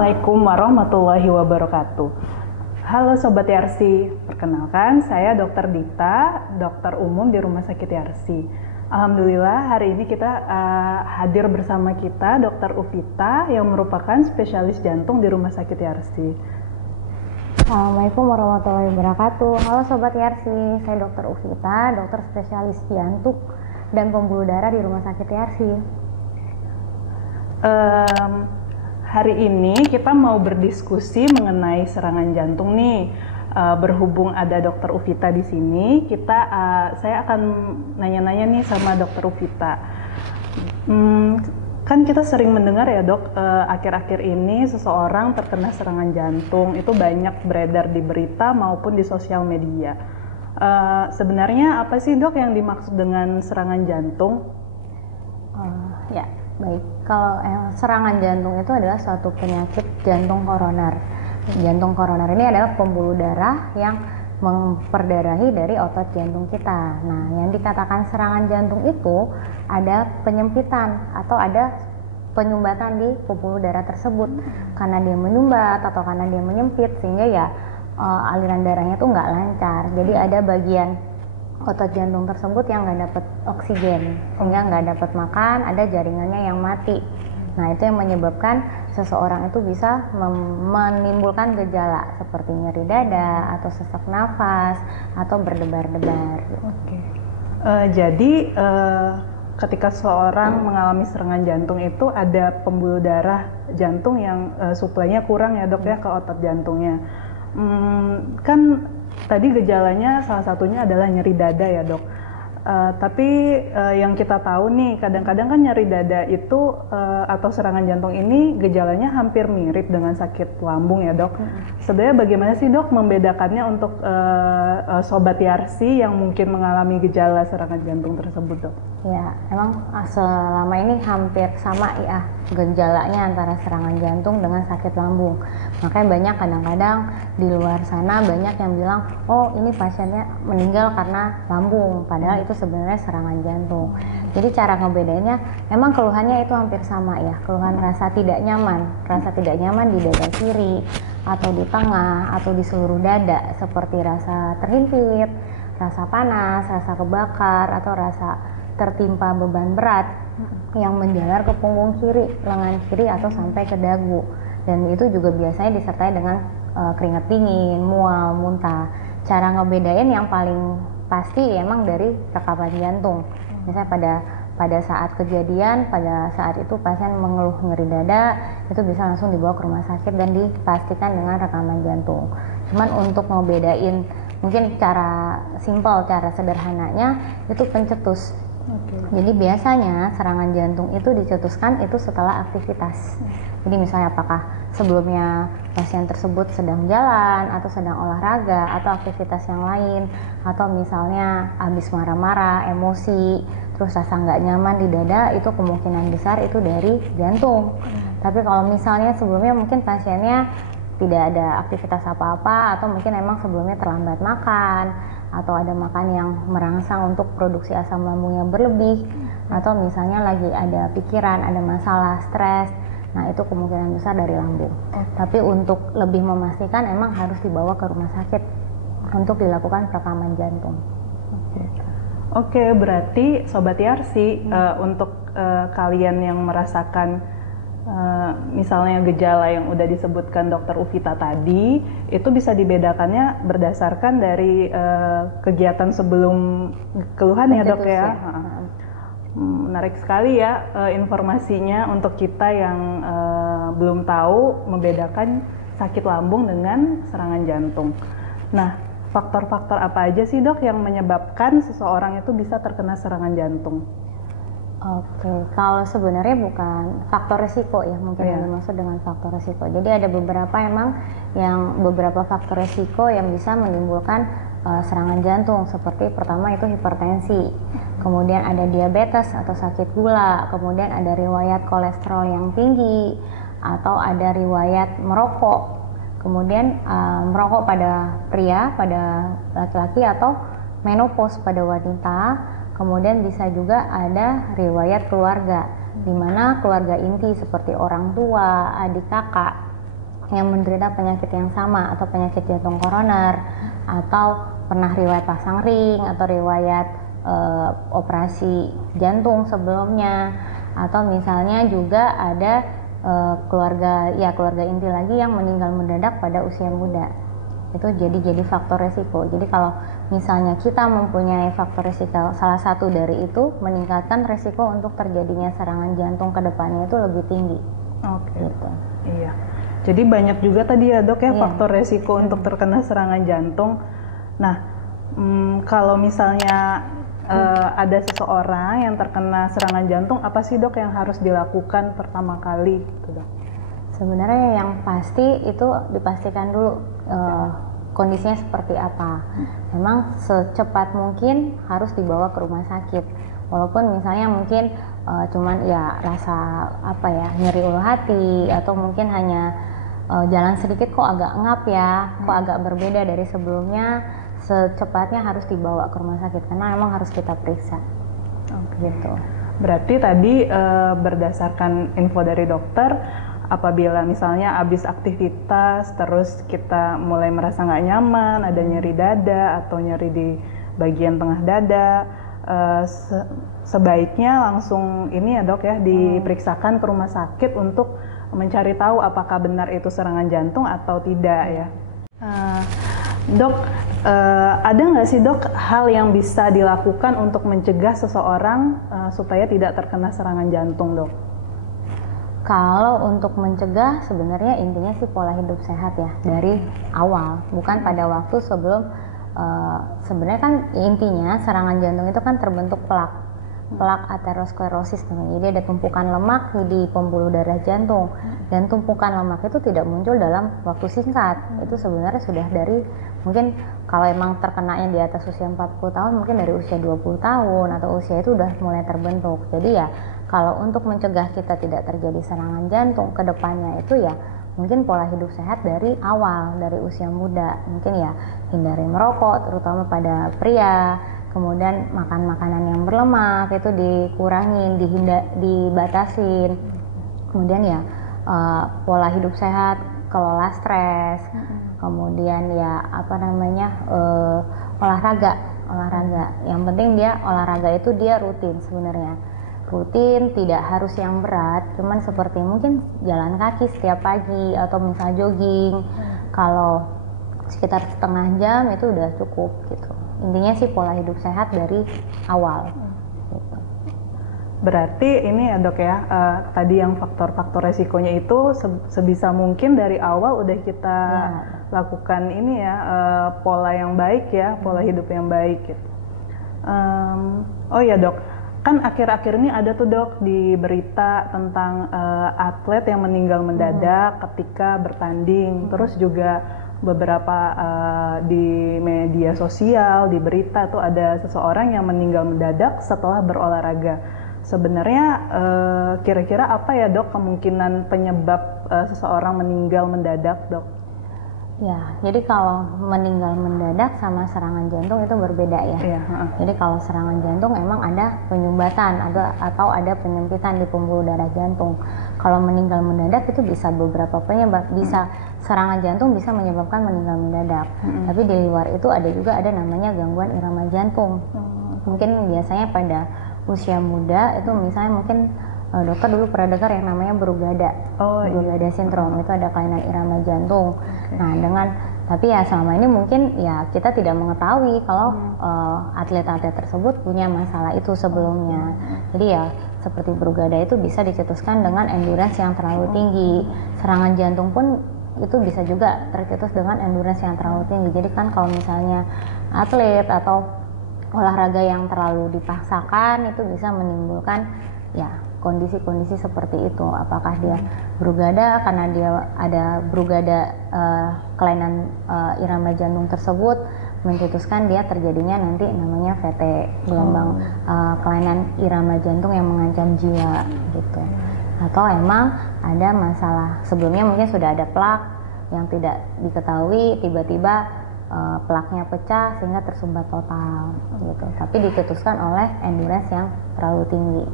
Assalamualaikum warahmatullahi wabarakatuh. Halo Sobat Yarsi, perkenalkan saya Dr. Dita, dokter umum di Rumah Sakit Yarsi. Alhamdulillah hari ini kita hadir bersama kita Dr. Ufita yang merupakan spesialis jantung di Rumah Sakit Yarsi. Assalamualaikum warahmatullahi wabarakatuh. Halo Sobat Yarsi, saya Dr. Ufita, dokter spesialis jantung dan pembuluh darah di Rumah Sakit Yarsi. Hari ini kita mau berdiskusi mengenai serangan jantung nih. Berhubung ada Dr. Ufita di sini, saya akan nanya-nanya nih sama Dr. Ufita. Kan kita sering mendengar ya dok, akhir-akhir ini seseorang terkena serangan jantung itu banyak beredar di berita maupun di sosial media. Sebenarnya apa sih dok yang dimaksud dengan serangan jantung? Ya, baik. Kalau serangan jantung itu adalah suatu penyakit jantung koroner. Jantung koroner ini adalah pembuluh darah yang memperdarahi dari otot jantung kita. Nah, yang dikatakan serangan jantung itu ada penyempitan atau ada penyumbatan di pembuluh darah tersebut karena dia menyumbat atau karena dia menyempit sehingga ya aliran darahnya tuh nggak lancar. Jadi ada bagian otot jantung tersebut yang nggak dapat oksigen sehingga nggak dapat makan, ada jaringannya yang mati. Nah, itu yang menyebabkan seseorang itu bisa menimbulkan gejala seperti nyeri dada atau sesak nafas atau berdebar-debar. Jadi ketika seseorang mengalami serangan jantung itu ada pembuluh darah jantung yang suplainya kurang ya dok ya ke otot jantungnya. Kan tadi gejalanya salah satunya adalah nyeri dada ya dok. Tapi yang kita tahu nih kadang-kadang kan nyeri dada itu atau serangan jantung ini gejalanya hampir mirip dengan sakit lambung ya dok. Sebenarnya bagaimana sih dok membedakannya untuk Sobat Yarsi yang mungkin mengalami gejala serangan jantung tersebut dok? Ya, emang selama ini hampir sama ya gejalanya antara serangan jantung dengan sakit lambung. Makanya banyak kadang-kadang di luar sana banyak yang bilang, oh ini pasiennya meninggal karena lambung, padahal itu sebenarnya serangan jantung. Jadi cara ngebedainnya, emang keluhannya itu hampir sama ya, keluhan rasa tidak nyaman di dada kiri atau di tengah atau di seluruh dada seperti rasa terhimpit, rasa panas, rasa kebakar atau rasa tertimpa beban berat yang menjalar ke punggung kiri, lengan kiri atau sampai ke dagu. Dan itu juga biasanya disertai dengan keringat dingin, mual, muntah. Cara ngebedain yang paling pasti emang dari rekaman jantung. Misalnya pada saat kejadian, pada saat itu pasien mengeluh nyeri dada, itu bisa langsung dibawa ke rumah sakit dan dipastikan dengan rekaman jantung. Cuman untuk ngebedain mungkin cara simpel, cara sederhananya itu pencetus. Jadi biasanya serangan jantung itu dicetuskan itu setelah aktivitas. Jadi misalnya apakah sebelumnya pasien tersebut sedang jalan atau sedang olahraga atau aktivitas yang lain, atau misalnya habis marah-marah, emosi, terus rasa nggak nyaman di dada, itu kemungkinan besar itu dari jantung. Tapi kalau misalnya sebelumnya mungkin pasiennya tidak ada aktivitas apa-apa atau mungkin emang sebelumnya terlambat makan atau ada makan yang merangsang untuk produksi asam lambung yang berlebih atau misalnya lagi ada pikiran, ada masalah, stres, nah itu kemungkinan besar dari lambung. Tapi untuk lebih memastikan emang harus dibawa ke rumah sakit untuk dilakukan perekaman jantung. Oke, berarti Sobat Yarsi untuk kalian yang merasakan misalnya gejala yang udah disebutkan Dr. Ufita tadi, itu bisa dibedakannya berdasarkan dari kegiatan sebelum keluhan ya dok ya. Menarik sekali ya informasinya untuk kita yang belum tahu membedakan sakit lambung dengan serangan jantung. Nah, faktor-faktor apa aja sih dok yang menyebabkan seseorang itu bisa terkena serangan jantung? Oke, kalau sebenarnya bukan faktor resiko ya, mungkin yang dimaksud dengan faktor resiko. Jadi ada beberapa faktor resiko yang bisa menimbulkan serangan jantung, seperti pertama itu hipertensi, kemudian ada diabetes atau sakit gula, kemudian ada riwayat kolesterol yang tinggi, atau ada riwayat merokok, kemudian merokok pada pria, pada laki-laki, atau menopause pada wanita. Kemudian bisa juga ada riwayat keluarga, di mana keluarga inti seperti orang tua, adik kakak, yang menderita penyakit yang sama atau penyakit jantung koroner atau pernah riwayat pasang ring atau riwayat operasi jantung sebelumnya, atau misalnya juga ada keluarga inti lagi yang meninggal mendadak pada usia muda. Itu jadi faktor resiko. Jadi kalau misalnya kita mempunyai faktor resiko, salah satu dari itu meningkatkan resiko untuk terjadinya serangan jantung ke depannya itu lebih tinggi. Oke. Gitu. Iya. Jadi banyak juga tadi ya dok ya Iya. faktor resiko untuk terkena serangan jantung. Nah, kalau misalnya ada seseorang yang terkena serangan jantung, apa sih dok yang harus dilakukan pertama kali, gitu, dok? Sebenarnya yang pasti itu dipastikan dulu kondisinya seperti apa. Memang secepat mungkin harus dibawa ke rumah sakit. Walaupun misalnya mungkin cuman ya rasa nyeri ulu hati, atau mungkin hanya jalan sedikit kok agak ngap ya, kok agak berbeda dari sebelumnya, secepatnya harus dibawa ke rumah sakit karena memang harus kita periksa. Gitu. Berarti tadi berdasarkan info dari dokter, apabila misalnya habis aktivitas terus kita mulai merasa nggak nyaman, ada nyeri dada atau nyeri di bagian tengah dada, sebaiknya langsung ini ya dok ya, diperiksakan ke rumah sakit untuk mencari tahu apakah benar itu serangan jantung atau tidak ya. Dok, ada nggak sih dok hal yang bisa dilakukan untuk mencegah seseorang supaya tidak terkena serangan jantung, dok? Kalau untuk mencegah sebenarnya intinya sih pola hidup sehat ya dari awal, bukan pada waktu sebelum. Sebenarnya kan intinya serangan jantung itu kan terbentuk plak aterosklerosis namanya. Jadi ada tumpukan lemak di pembuluh darah jantung, dan tumpukan lemak itu tidak muncul dalam waktu singkat. Itu sebenarnya sudah dari, mungkin kalau emang terkenanya di atas usia 40 tahun, mungkin dari usia 20 tahun atau usia itu udah mulai terbentuk. Jadi ya kalau untuk mencegah kita tidak terjadi serangan jantung ke depannya itu ya mungkin pola hidup sehat dari awal, dari usia muda. Mungkin ya hindari merokok, terutama pada pria. Kemudian makan makanan yang berlemak itu dikurangin, dibatasin. Kemudian ya pola hidup sehat, kelola stres. Kemudian ya olahraga. Yang penting dia olahraga itu dia rutin sebenarnya. Rutin, tidak harus yang berat, cuman seperti mungkin jalan kaki setiap pagi atau misal jogging. Kalau sekitar setengah jam itu udah cukup gitu. Intinya sih pola hidup sehat dari awal. Gitu. Berarti ini ya dok ya, tadi yang faktor-faktor resikonya itu sebisa mungkin dari awal udah kita lakukan ini ya, pola yang baik ya, pola hidup yang baik gitu. Oh ya dok, kan akhir-akhir ini ada tuh dok di berita tentang atlet yang meninggal mendadak ketika bertanding, terus juga beberapa di media sosial, di berita tuh ada seseorang yang meninggal mendadak setelah berolahraga. Sebenarnya kira-kira apa ya dok kemungkinan penyebab seseorang meninggal mendadak, dok? Ya, jadi kalau meninggal mendadak sama serangan jantung itu berbeda ya. Iya, Jadi kalau serangan jantung emang ada penyumbatan atau ada penyempitan di pembuluh darah jantung. Kalau meninggal mendadak itu bisa beberapa penyebab. Bisa serangan jantung bisa menyebabkan meninggal mendadak. Tapi di luar itu ada namanya gangguan irama jantung. Mungkin biasanya pada usia muda itu misalnya mungkin dokter dulu pernah dengar yang namanya Brugada. Brugada syndrome, itu ada kelainan irama jantung. Nah, tapi ya selama ini mungkin ya kita tidak mengetahui kalau atlet-atlet tersebut punya masalah itu sebelumnya. Jadi ya seperti Brugada itu bisa dicetuskan dengan endurance yang terlalu tinggi. Serangan jantung pun itu bisa juga tercetus dengan endurance yang terlalu tinggi. Jadi kan kalau misalnya atlet atau olahraga yang terlalu dipaksakan itu bisa menimbulkan ya kondisi-kondisi seperti itu. Apakah dia Brugada karena dia ada Brugada kelainan irama jantung tersebut mencetuskan dia terjadinya nanti namanya VT, gelombang kelainan irama jantung yang mengancam jiwa gitu. Atau emang ada masalah sebelumnya, mungkin sudah ada plak yang tidak diketahui, tiba-tiba plaknya pecah sehingga tersumbat total gitu. Tapi dicetuskan oleh endurance yang terlalu tinggi,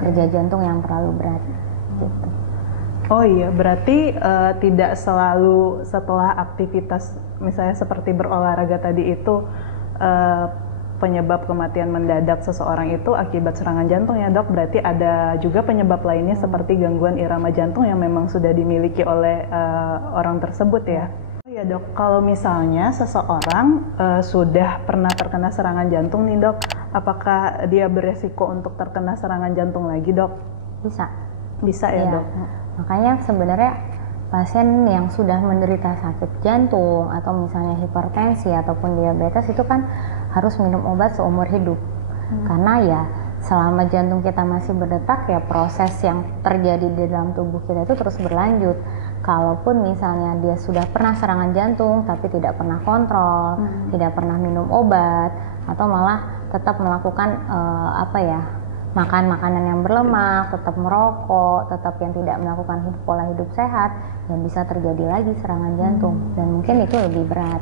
kerja jantung yang terlalu berat gitu. Oh iya, berarti tidak selalu setelah aktivitas misalnya seperti berolahraga tadi itu eh, penyebab kematian mendadak seseorang itu akibat serangan jantung ya dok. Berarti ada juga penyebab lainnya seperti gangguan irama jantung yang memang sudah dimiliki oleh orang tersebut ya. Oh ya dok, kalau misalnya seseorang sudah pernah terkena serangan jantung nih dok, apakah dia beresiko untuk terkena serangan jantung lagi dok? Bisa. Bisa ya dok? Makanya sebenarnya pasien yang sudah menderita sakit jantung atau misalnya hipertensi ataupun diabetes itu kan harus minum obat seumur hidup. Karena ya selama jantung kita masih berdetak ya proses yang terjadi di dalam tubuh kita itu terus berlanjut. Kalaupun misalnya dia sudah pernah serangan jantung tapi tidak pernah kontrol, tidak pernah minum obat atau malah tetap melakukan makan makanan yang berlemak, tetap merokok, tetap yang tidak melakukan pola hidup sehat, ya bisa terjadi lagi serangan jantung dan mungkin itu lebih berat.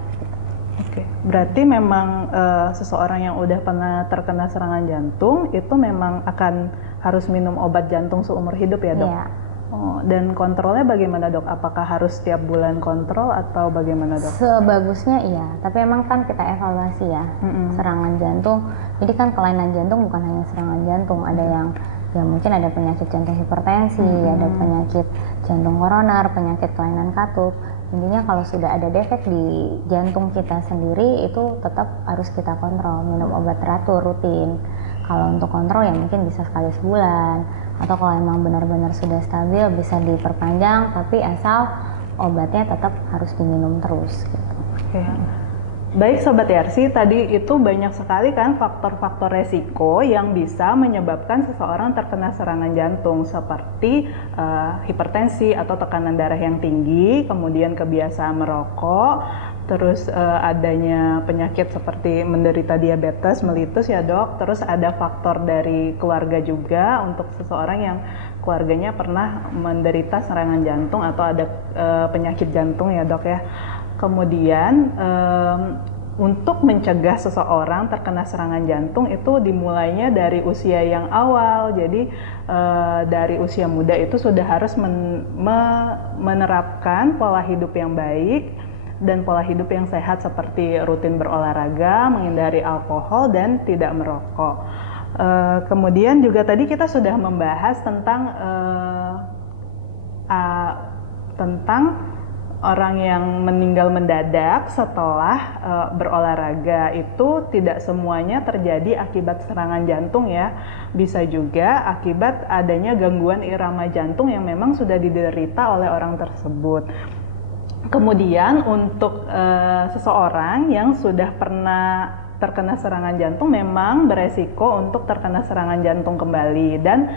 Oke, berarti memang seseorang yang udah pernah terkena serangan jantung itu memang akan harus minum obat jantung seumur hidup ya dok? Iya. Oh, dan kontrolnya bagaimana dok? Apakah harus setiap bulan kontrol atau bagaimana dok? Sebagusnya iya, tapi emang kan kita evaluasi ya serangan jantung. Jadi kan kelainan jantung bukan hanya serangan jantung, ada yang ya mungkin ada penyakit jantung hipertensi, ada penyakit jantung koroner, penyakit kelainan katup. Intinya kalau sudah ada defek di jantung kita sendiri itu tetap harus kita kontrol, minum obat teratur rutin. Kalau untuk kontrol ya mungkin bisa sekali sebulan, atau kalau emang benar-benar sudah stabil bisa diperpanjang, tapi asal obatnya tetap harus diminum terus gitu. Oke. Baik Sobat YRC, tadi itu banyak sekali kan faktor-faktor resiko yang bisa menyebabkan seseorang terkena serangan jantung seperti hipertensi atau tekanan darah yang tinggi, kemudian kebiasaan merokok, terus adanya penyakit seperti menderita diabetes mellitus ya dok, terus ada faktor dari keluarga juga untuk seseorang yang keluarganya pernah menderita serangan jantung atau ada penyakit jantung ya dok ya. Kemudian untuk mencegah seseorang terkena serangan jantung itu dimulainya dari usia yang awal. Jadi dari usia muda itu sudah harus menerapkan pola hidup yang baik dan pola hidup yang sehat seperti rutin berolahraga, menghindari alkohol dan tidak merokok. Kemudian juga tadi kita sudah membahas tentang orang yang meninggal mendadak setelah berolahraga itu tidak semuanya terjadi akibat serangan jantung ya. Bisa juga akibat adanya gangguan irama jantung yang memang sudah diderita oleh orang tersebut. Kemudian untuk seseorang yang sudah pernah terkena serangan jantung memang beresiko untuk terkena serangan jantung kembali dan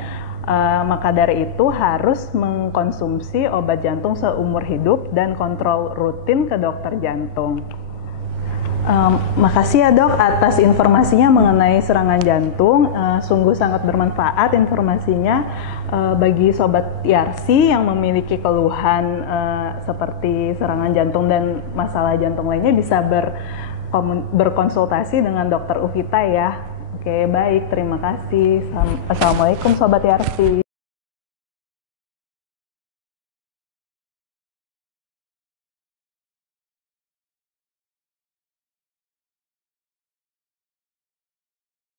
maka dari itu harus mengkonsumsi obat jantung seumur hidup dan kontrol rutin ke dokter jantung. Makasih ya dok atas informasinya mengenai serangan jantung, sungguh sangat bermanfaat informasinya bagi Sobat YRC yang memiliki keluhan seperti serangan jantung dan masalah jantung lainnya bisa berkonsultasi dengan dokter Uvita ya. Oke, baik, terima kasih. Assalamualaikum Sobat YRC.